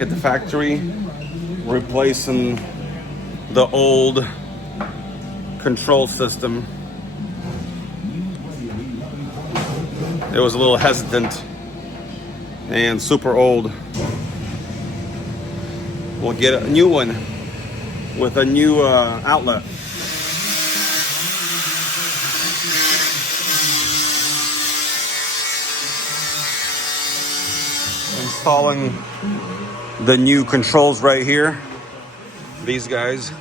At the factory, replacing the old control system. It was a little hesitant and super old. We'll get a new one with a new outlet. Installing the new controls right here, these guys,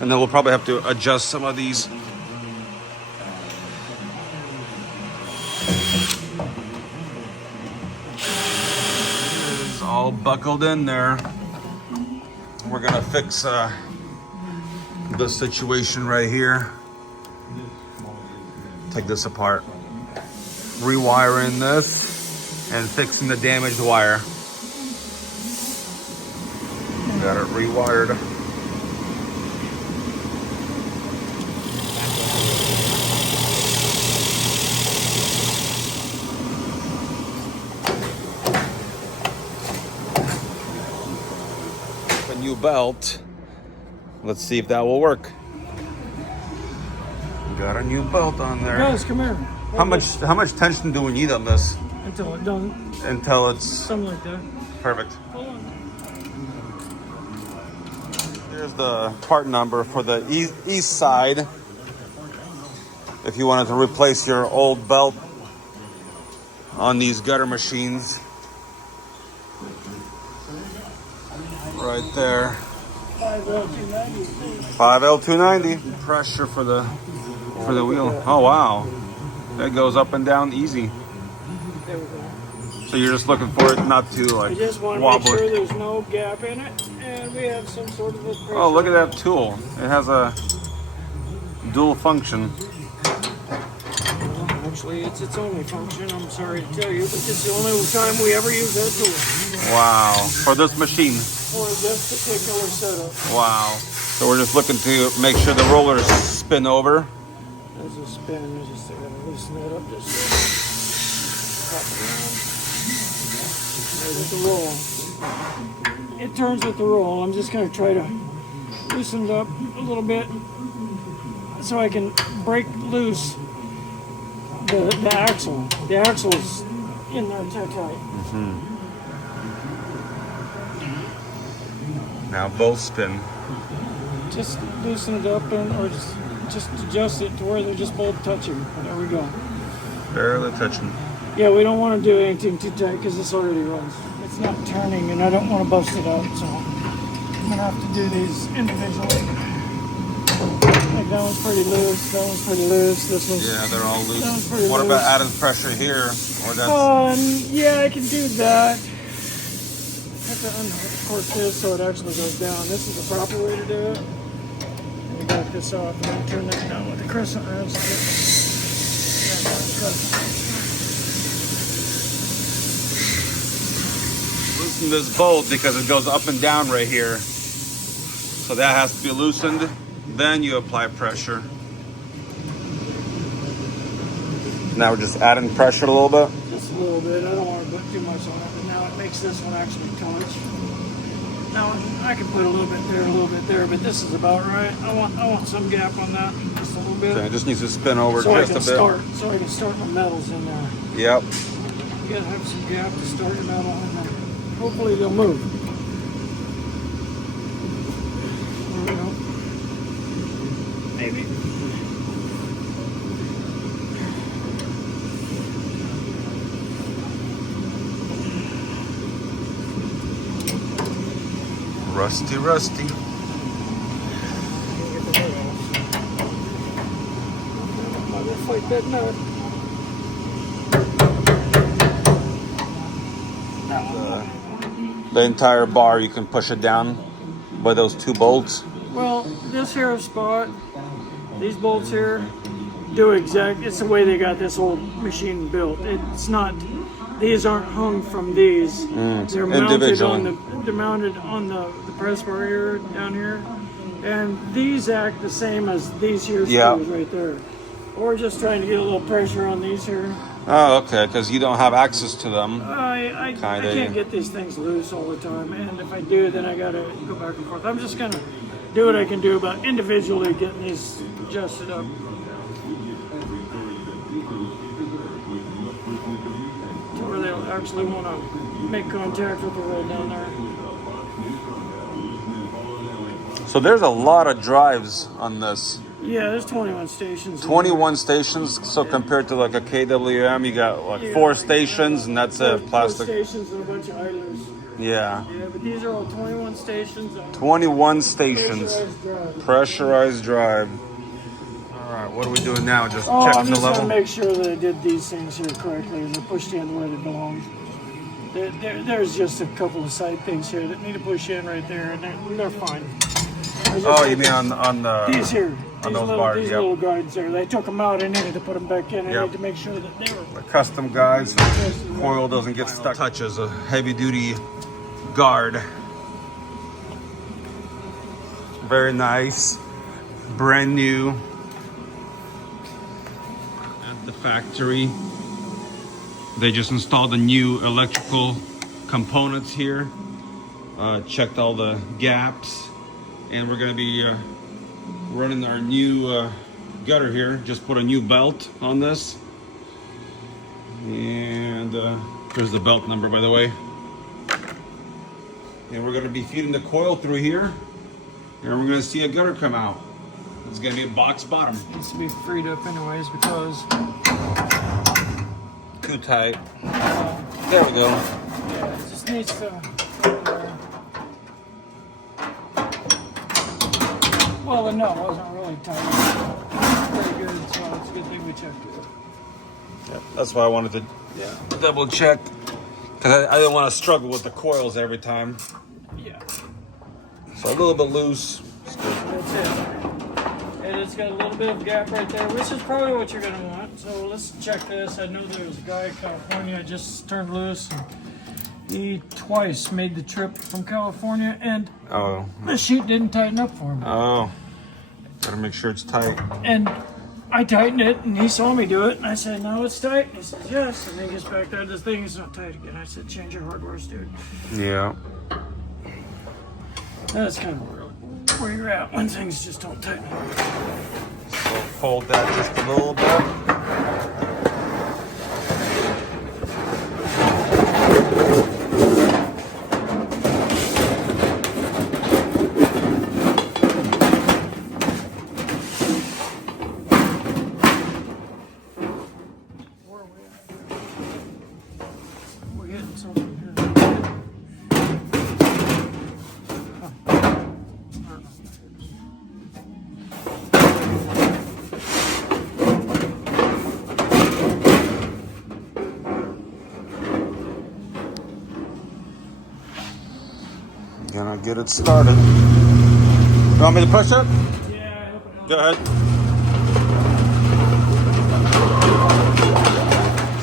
and then we'll probably have to adjust some of these. It's all buckled in there. We're gonna fix the situation right here. Take this apart, rewiring this and fixing the damaged wire. Got it rewired. A new belt. Let's see if that will work. Got a new belt on there. Guys, come here. How much tension do we need on this? Until it doesn't. Until it's Something like that. perfect. Hold on. Here's the part number for the east side. If you wanted to replace your old belt on these gutter machines. Right there. 5L290. 5L290. Pressure for the wheel. Oh wow. That goes up and down easy. There we go. So you're just looking for it not to I like just want to wobble. make sure there's no gap in it, and we have some sort of a pressure. Oh, look at that tool. It has a dual function. Actually, it's its only function. I'm sorry to tell you, but this is the only time we ever use that tool Wow. For this machine. for this particular setup. Wow. So we're just looking to make sure the rollers spin over. There's a spin. I just gotta loosen that up just so. Pop it around. Right with the roll. It turns with the roll. I'm just gonna try to loosen it up a little bit so I can break loose the axle. The axle's in there tight. Now both spin. Just loosen it up or just adjust it to where they're just both touching. There we go. Barely touching. Yeah, we don't want to do anything too tight because this already runs. It's not turning and I don't want to bust it out, so I'm gonna have to do these individually. Like that one's pretty loose, that one's pretty loose, this one's... Yeah, they're all That was loose. pretty What loose. about adding pressure here? Or that's Yeah, I can do that. Have to uncork this so it actually goes down. This is the proper way to do it. Let me back this off and then turn that down with the crescent wrench. loosen this bolt because it goes up and down right here. So that has to be loosened. Then you apply pressure. Now we're just adding pressure a little bit. Just a little bit. I don't want to put too much on it, but now it makes this one actually touch. Now I can put a little bit there, but this is about right. I want some gap on that, just a little bit. Okay, it just needs to spin over So just a bit. So I can start my metals in there. Yep. You gotta have some gap to start your metal in there. Hopefully they'll move. There we go. Maybe. Rusty, rusty. I'm not gonna fight that nut. The entire bar, you can push it down by those two bolts. Well, this here spot, these bolts here, it's the way they got this old machine built. It's not, these aren't hung from these. They're mounted on the press bar here, down here. And these act the same as these here screws right there. We're just trying to get a little pressure on these here. Oh, okay, because you don't have access to them. I can't get these things loose all the time, and if I do, then I gotta go back and forth. I'm just gonna do what I can do about individually getting these adjusted up. To where they'll actually want to make contact with the roll down there. So there's a lot of drives on this. Yeah, there's 21 stations. 21 stations. So compared to like a KWM, you got like 4 stations, and that's a plastic. 4 stations and a bunch of idlers. Yeah. Yeah, but these are all 21 stations. 21 stations. Pressurized drive. Pressurized drive. All right, what are we doing now? Just I'm checking the just level. gonna make sure that I did these things here correctly and they're pushed in where they belong. There's just a couple of side things here that need to push in right there, and they're fine. Oh, you mean on the These here, on these those little, bars? these Yep. little guides there. They took them out. I needed to put them back in. I Yep. need to make sure that they were. Custom guides. Coil doesn't get stuck. Touches a heavy duty guard. Very nice. Brand new. At the factory. They just installed the new electrical components here. Checked all the gaps. And we're going to be running our new gutter here. Just put a new belt on this. And there's the belt number, by the way. And we're going to be feeding the coil through here. And we're going to see a gutter come out. It's going to be a box bottom. Needs to be freed up anyways because. Too tight. There we go. Yeah, it just needs to. Well, the nut wasn't really tight. Pretty good, so it's a good thing we checked it. Yep, that's why I wanted to double check. Because I didn't want to struggle with the coils every time. Yeah, So a little bit loose. that's it. And it's got a little bit of gap right there, which is probably what you're going to want. So let's check this. I know there was a guy in California I just turned loose. And he twice made the trip from California, and Oh. the chute didn't tighten up for him. Oh. Gotta make sure it's tight. And I tightened it, and he saw me do it, and I said, "No, it's tight." And he says, "Yes." And then he gets back there, this thing is not tight again. I said, "Change your hardwares, dude." Yeah. That's kind of where you're at when things just don't tighten up. So fold that just a little bit. Where are we at? We're getting something here. Gonna get it started. You want me to push it? Yeah, I hope it helps. Go ahead.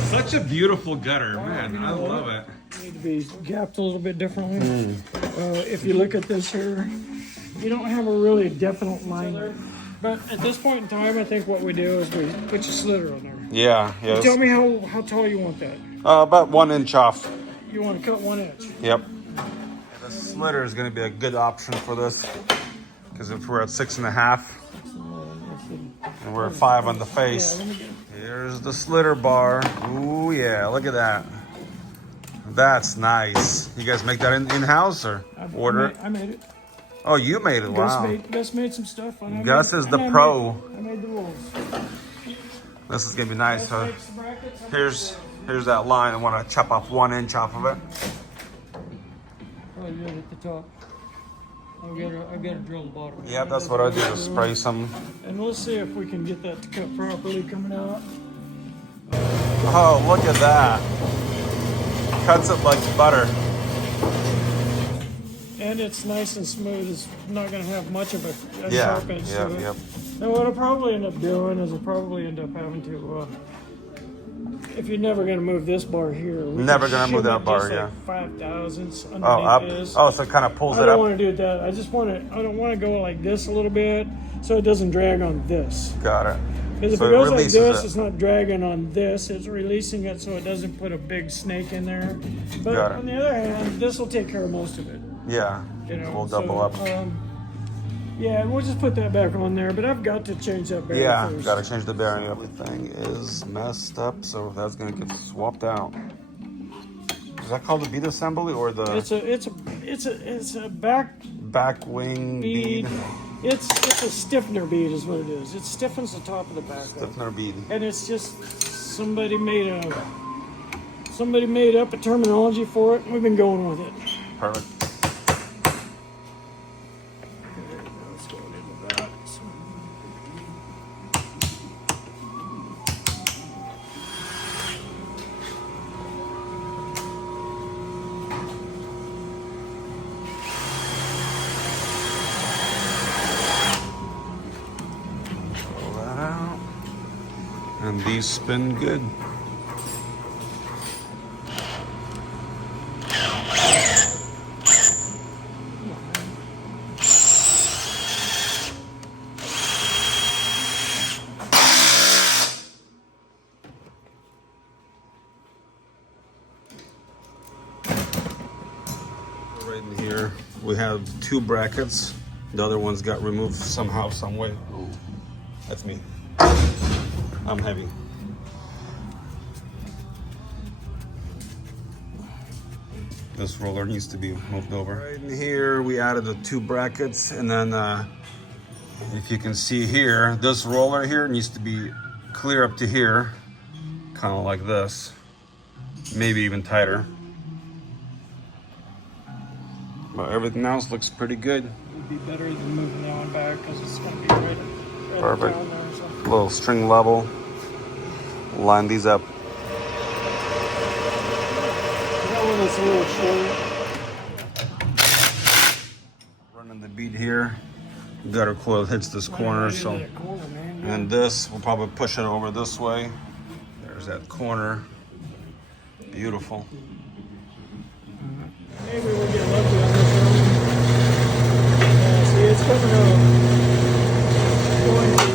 Such a beautiful gutter, man. I love it. Need to be gapped a little bit differently. If you look at this here, you don't have a really definite line. But at this point in time, I think what we do is we put your slitter on there. Yeah, yes. Tell me how tall you want that. About 1 inch off. You want to cut 1 inch. Yep. The slitter is going to be a good option for this. Because if we're at 6.5 and we're at 5 on the Yeah, face. let me get it. Here's the slitter bar. Ooh, yeah, look at that. That's nice. You guys make that in-house or order it? I made it. Oh, you made it, wow. Gus made some stuff. And Gus is the pro. I made the rules. This is going to be nice. Gus Huh? makes the brackets, I make Here's that line. I want to chop off 1 inch off of it. probably right at the top. I've got to drill the bottom. Yeah, that's what I do. Is spray some. And we'll see if we can get that to cut properly coming out. Oh, look at that. Cuts it like butter. And it's nice and smooth. It's not going to have much of a Yeah, sharp edge yep, to it. yep. And what I'll probably end up doing is I'll probably end up having to, if you're never going to move this bar here. we Never can gonna move shim that it bar, just yeah. like 5 thousandths underneath Oh, up. this. Oh, so it kind of pulls I it don't up. want to do that. I don't want to go like this a little bit so it doesn't drag on this. Got it. Because if So it it goes like releases this, it. it's not dragging on this, it's releasing it so it doesn't put a big snake in there. But Got it. on the other hand, this will take care of most of it. Yeah. You know, We'll double so, up. Yeah, we'll just put that back on there, but I've got to change that bearing Yeah, first. gotta change the bearing. Everything is messed up, so that's gonna get swapped out. Is that called the bead assembly or the It's a back wing bead. bead? It's a stiffener bead is what it is. It stiffens the top of the back. Stiffener bead. And it's just somebody made up a terminology for it, and we've been going with it. Perfect. Let's go into that. Pull that out. And these spin good. Right in here, we have 2 brackets. The other ones got removed somehow, some way. Ooh, that's me. I'm heavy. This roller needs to be moved over. Right in here, we added the 2 brackets, and then if you can see here, this roller here needs to be clear up to here, kind of like this, maybe even tighter. But everything else looks pretty good. It would be better than moving that one back because it's going to be right Perfect. down there. So. Little string level. Line these up. That one is a little short. Running the bead here. Gutter coil hits this corner, Right so. into that corner, man. Yeah. And this, we'll probably push it over this way. There's that corner. Beautiful. Maybe we'll get lucky on this one. Yeah, see, it's coming up. Going to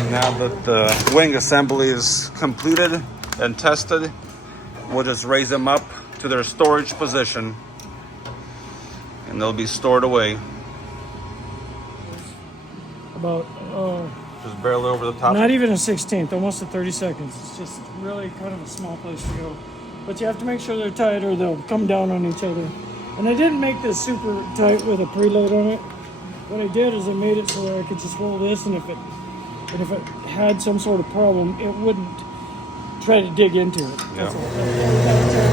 the Now that the wing assembly is completed and tested, we'll just raise them up to their storage position and they'll be stored away. about Just barely over the top. not even a 16th, almost a 32nd. It's just really kind of a small place to go. But you have to make sure they're tight or they'll come down on each other. And I didn't make this super tight with a preload on it. What I did is I made it so that I could just roll this, and if it had some sort of problem, it wouldn't try to dig into it. Yeah. That's all.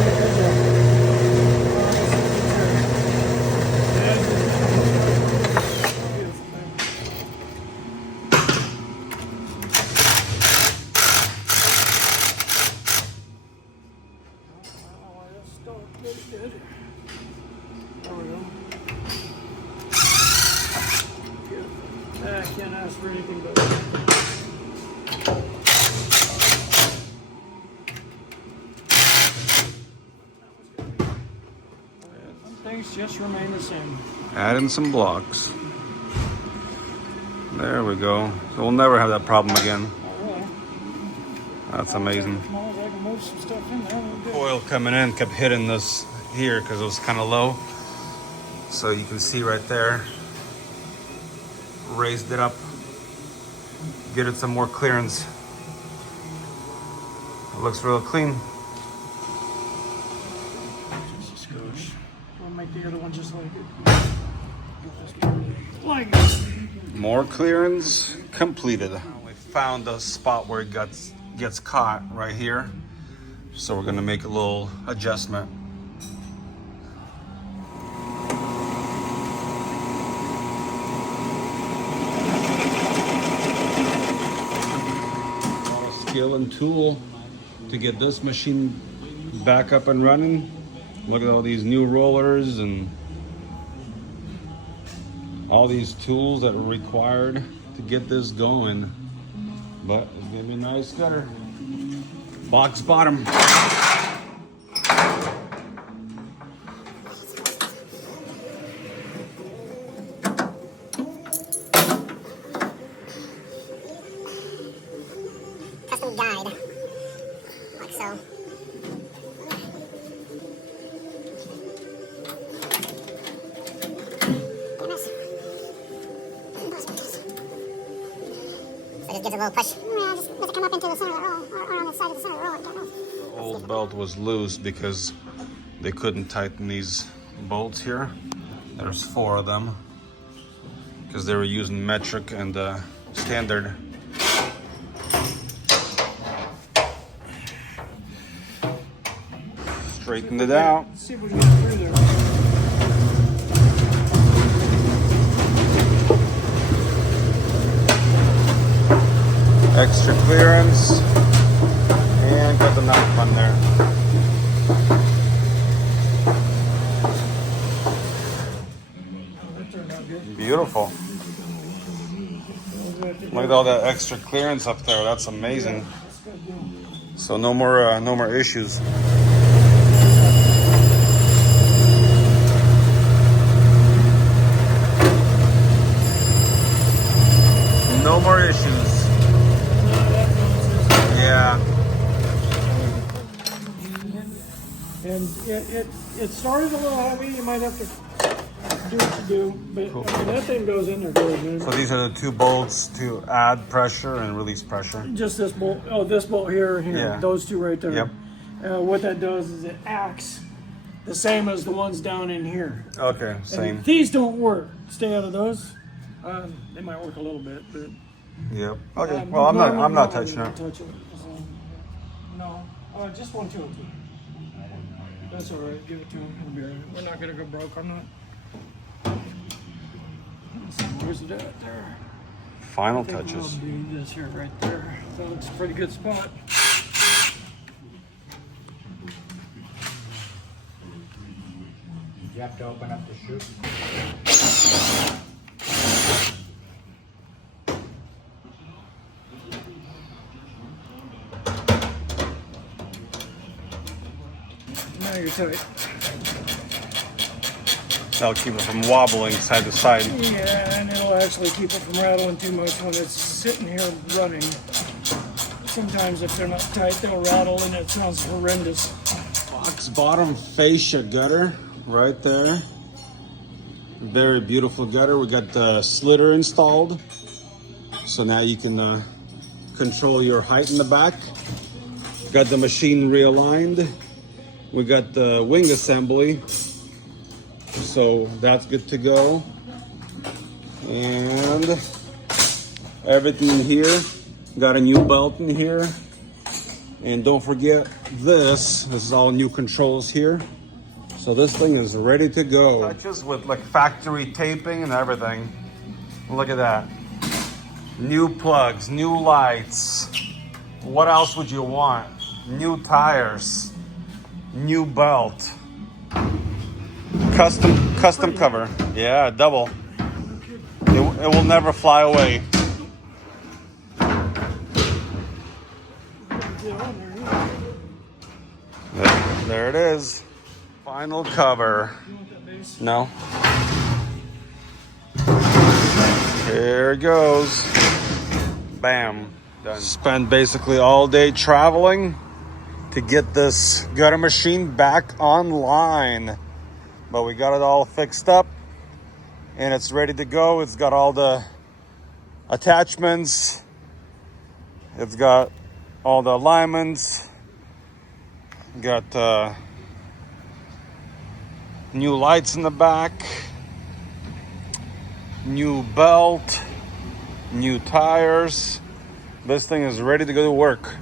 There we go. I can't ask for anything better. Things just remain the same. Add in some blocks. There we go. So we'll never have that problem again. Alright. That's amazing. As long as I can move some stuff in there, we'll do. Coil coming in kept hitting this here because it was kind of low. So you can see right there. Raised it up. Get it some more clearance. It looks real clean. We'll make the other one just like it. Like it. More clearance completed. We found the spot where it gets caught right here. So we're gonna make a little adjustment. A lot of skill and tool to get this machine back up and running. Look at all these new rollers and all these tools that are required to get this going. But it's gonna be a nice cutter. Box bottom. little push. Yeah, just let it come up into the center of the roll, or on the side of the center of the roll. I don't know. The old belt was loose because they couldn't tighten these bolts here. There's 4 of them because they were using metric and standard. Straightened it out. Let's see if we can get through there. Extra clearance and got the knob on there. That turned out good. Beautiful. Look at all that extra clearance up there. That's amazing. That's good deal. So no more issues. No more issues. Yeah. And it started a little heavy. You might have to do what you do, but I mean, that thing goes in there good, man. So these are the 2 bolts to add pressure and release pressure. Just this bolt. Oh, this bolt here and here. Yeah. Those 2 right there. Yep. What that does is it acts the same as the ones down in here. Okay, same. And these don't work. Stay out of those. They might work a little bit, but Yep. Okay. Well, I'm not touching it. Touch it. So, no, just 1, 2, 2. That's all right. Give it to him. He'll be all right. We're not gonna go broke. I'm not. Let's see, where's it at there? Final I think touches. I'll do this here, right there. That looks a pretty good spot. You have to open up the chute. Now you're tight. That'll keep it from wobbling side to side. Yeah, and it'll actually keep it from rattling too much when it's sitting here running. Sometimes if they're not tight, they'll rattle and it sounds horrendous. Box bottom fascia gutter right there. Very beautiful gutter. We got the slitter installed. So now you can control your height in the back. Got the machine realigned. We got the wing assembly. So that's good to go. And everything in here. Got a new belt in here. And don't forget this. This is all new controls here. So this thing is ready to go. Touches with like factory taping and everything. Look at that. New plugs, new lights. What else would you want? New tires, new belt. Custom cover. Yeah, double. It will never fly away. There it is. Final cover. No. Here it goes. Bam. Done. Spent basically all day traveling to get this gutter machine back online. But we got it all fixed up and it's ready to go. It's got all the attachments. It's got all the alignments. Got new lights in the back, new belt, new tires. This thing is ready to go to work.